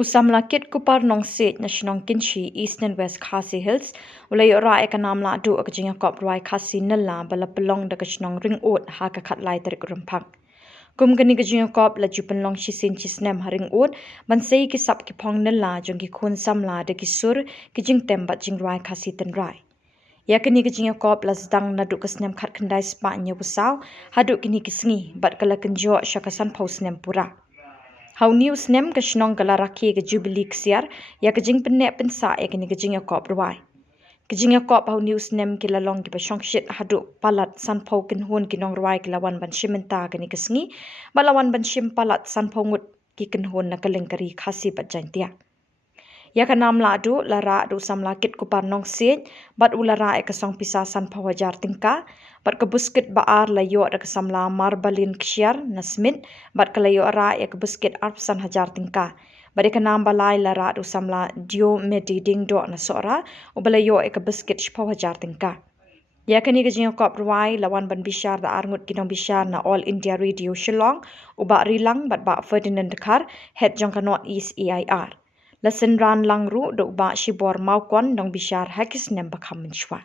Usam lakit kupar nong sit na shinong kinchi East and West Khasi Hills ulay ora ekanam la du akajinga kop ruai Khasi nila bala pelong da kachinong ring ut ha ka khat lai tarik rumpak. Kum gani kajinga kop la jupan long shisin chisnem haring ut bansei ki sap ki pong nila jong ki khun samla da ki sur ki jing tembat jing ruai Khasi ten rai. Ya kini kajinga kop la zdang na du kasnem khat kandai spa nya busaw hadu kini kisngi bat kala kenjo syakasan pausnem pura. Hau news nem ke shnong kala rakhi ke jubilee ksiar ya ke jing penne pensa ya kini ke jing ya kop ruai. Ke jing ya kop hau news nem ke lalong ke pasong shit hadu palat san pau kin hun kinong ruai ke lawan ban shimenta ke ni kesngi balawan ban shim palat san pau ngut ki kin hun na kalengkari Khasi bat jantia. Ya ka nam la du lara du sam la kit kupar nong sit bat ulara e kasong pisa san pau wajar tingka bat ke buskit baar la yo ada kesam la marbalin kshiar na smit bat ke la yo ara e ke buskit arpsan hajar tingka bat ke nam balai lara du sam la dio medi ding do na sora u bala yo e ke buskit shpau hajar tingka. Ya kini ke jing kop ruai lawan ban bishar da arngut kinong bishar na All India Radio Shillong uba rilang bat ba Ferdinand Khar head jong ka North East EIR. Lesen ran langru do ba shibor maukon dong bishar hakis nem bakam menchwa.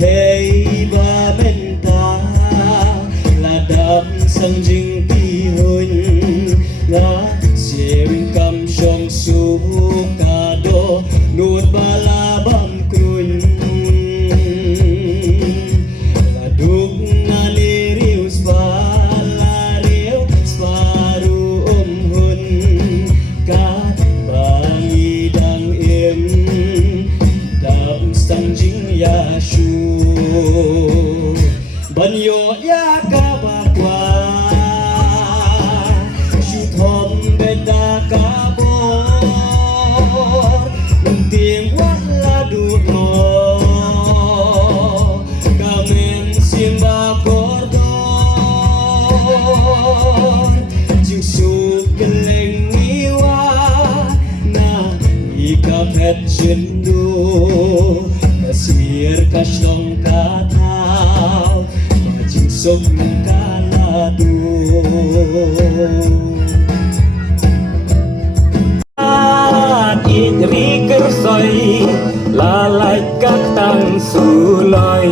Thế ba bên ta là đam sang dinh pi huynh ngã sẽ cầm trong su ca đô nuốt ba la bam cruin là đúc na li riu spa la riu sparu hun ca bangi dang em đam sang dinh ya shu banyo ya ka bakwa shu thom beda ka bo nung tiếng wat la du no ka men sim ba kor do jing su keleng ni wa na i ka phet chen du kasir ka shlong ka thao và chinh sông ca la du ít ri cơ soi la lại các tăng su loi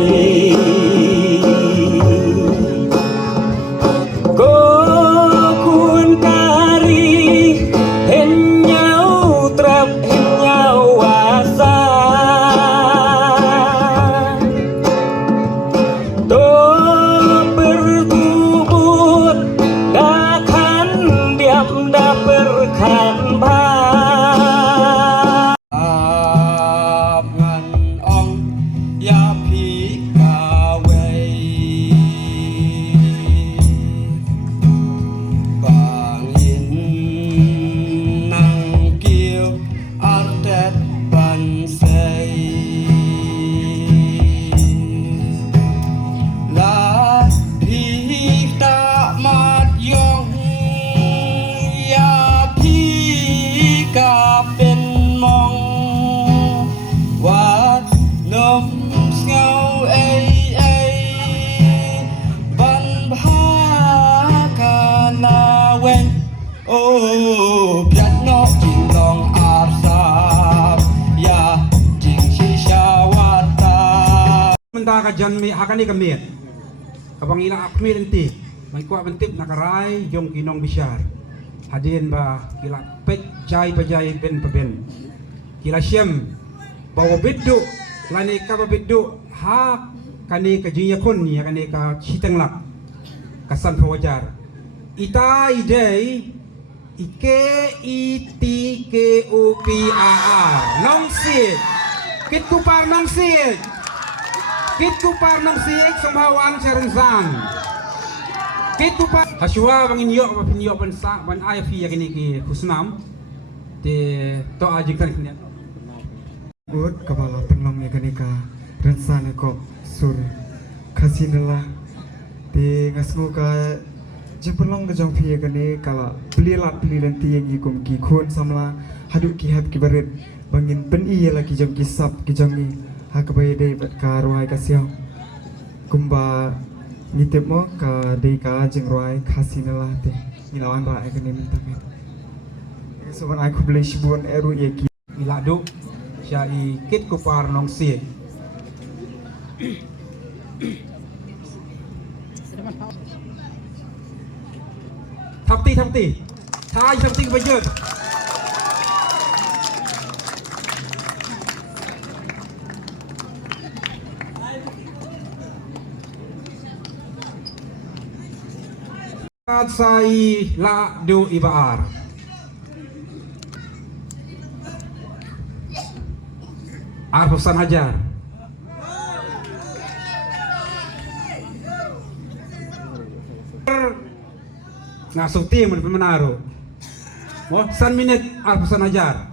ka janmi hakani kamiet kabang ila akmir enti may kuat bentip nakarai jong kinong bisyar hadien ba kila pek jai bajai ben peben kila syem bawa biddu lani ka biddu ha kani ka jinya kun ni kani ka chiteng lak kasan fawajar ita idei ike iti ke upi a nong si kit kupar nong si Kitu par nang siik sumhawan Sharonzan. Kitu par haswa bangin yo mapinyo bansa ban ay fi yakini ki husnam te to ajikan kini. Good kabala penlam yakini ka rensan ko sur khasinala te ngasmu ka jepelong gajong fi yakini kala pelilat pelilan ti yang ikum ki khon samla haduk ki hab ki barit bangin pen iya lagi jong ki sap ki jong ni hakabai dei ka ruai ka siang kumba nitep mo ka dei ka jeng ruai khasinala te ilawan ra yakini minta me soban ai kublai shibun eru yeki Iladu syai kit kupar nong siik. Thapti thai thapti bajut sai la du ibaar Arfusan Hajar ngasuti menaruh mo san minit Arfusan Hajar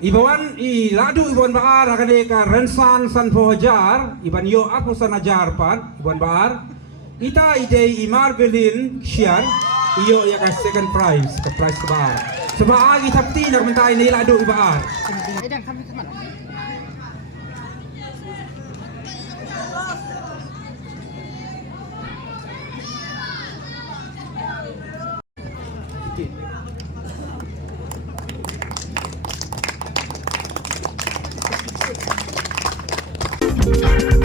ibawan i ladu ibawan baar akadeka rensan san Hajar iban yo Arfusan Hajar pan ibawan baar ita ide imar belin sian iyo ya ka second prize ke prize baar sebab agi tapti nak mentai ni ladu ibaar Thank